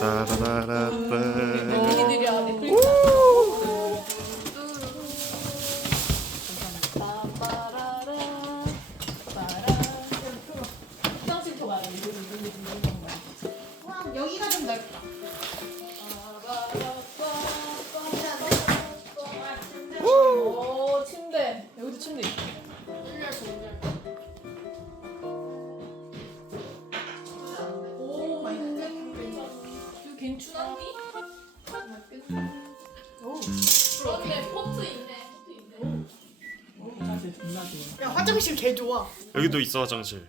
따라라라빠. 침대 여기도 침대 있어. 침 침대. 준언니 그런데 음, 어, 포트 있네, 포트 있네. 오. 오. 야, 화장실 개 좋아. 여기도 있어 화장실.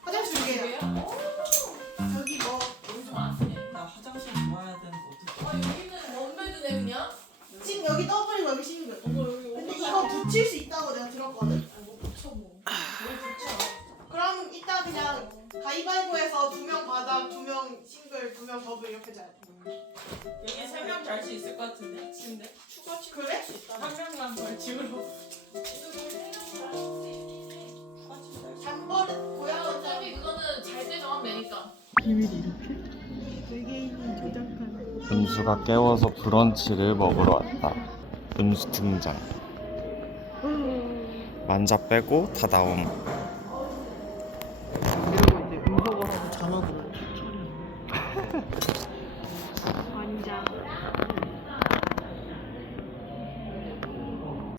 화장실 이게. 아, 여기, 여기 뭐나 좋아. 화장실 좋아야 되는 거아 여기는 원베드네 뭐 그냥. 지 여기 더블 거기 신는 거. 어머, 여기, 근데 여기 이거 약간. 붙일 수 있다고 내 이따 그냥 가위바위보해서 두 명 바닥, 두 명 싱글, 두명 더블 이렇게 자. 여기 세명잘수 아, 있을 것 같은데 침대. 추가 침 그래? 3명만 발침으로. 3명만 발침으로. 아, 잘. 한 명만 벌 집으로. 잠버릇 고양 어차피 이거는 잘때 정확 내니까. 비밀 이렇게. 은수가 깨워서 브런치를 먹으러 왔다. 은수 등장. 만자 빼고 다다옴.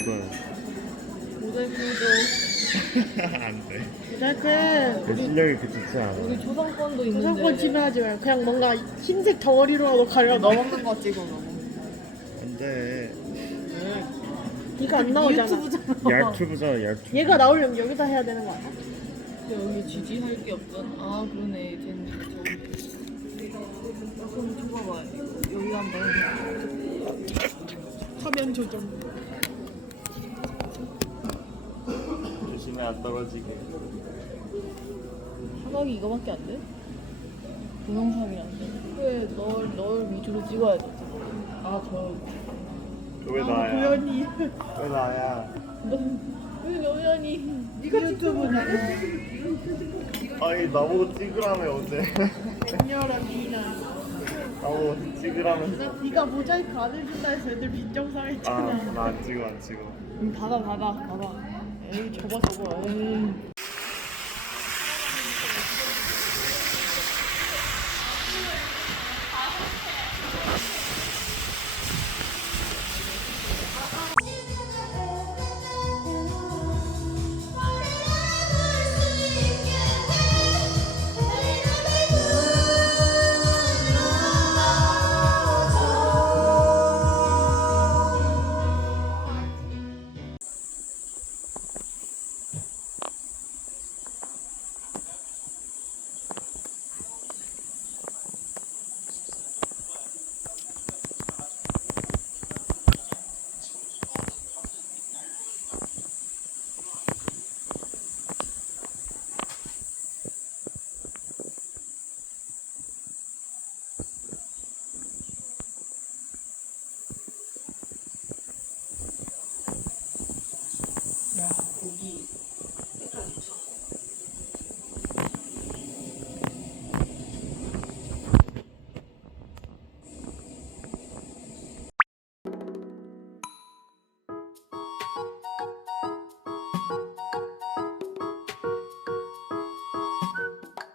먹어요. 고안 돼. 이그좋 아, 우리 조선권도 조선권 침해하지 그냥 뭔가 흰색 덩어리로라도 가려. 안돼. 이거 안 나오잖아. 얄투부자 얄투. 얘가 나오려면 여기다 해야 되는 거야 여기 지지할 게 없던. 아 그러네. 여기 한번 화면 조정. 안 떨어지게. 사각이 이거밖에 안 돼? 동영상이란 돼. 왜 널, 널 위주로 찍어야 돼? 아, 저. 왜 아, 나야? 우연히. 왜 나야? 너, 왜 우연히. 니가 유튜브 나 아니, 나보고 찍으라며, 어제. 안녕하라, 미나. 나보고 찍으라며. 니가 <나, 웃음> 모자이크 안 해준다 해서 애들 빈정상 했잖아. 아, 안 찍어, 안 찍어. 응, 봐봐, 봐봐, 봐 저거 저거. 음. 고기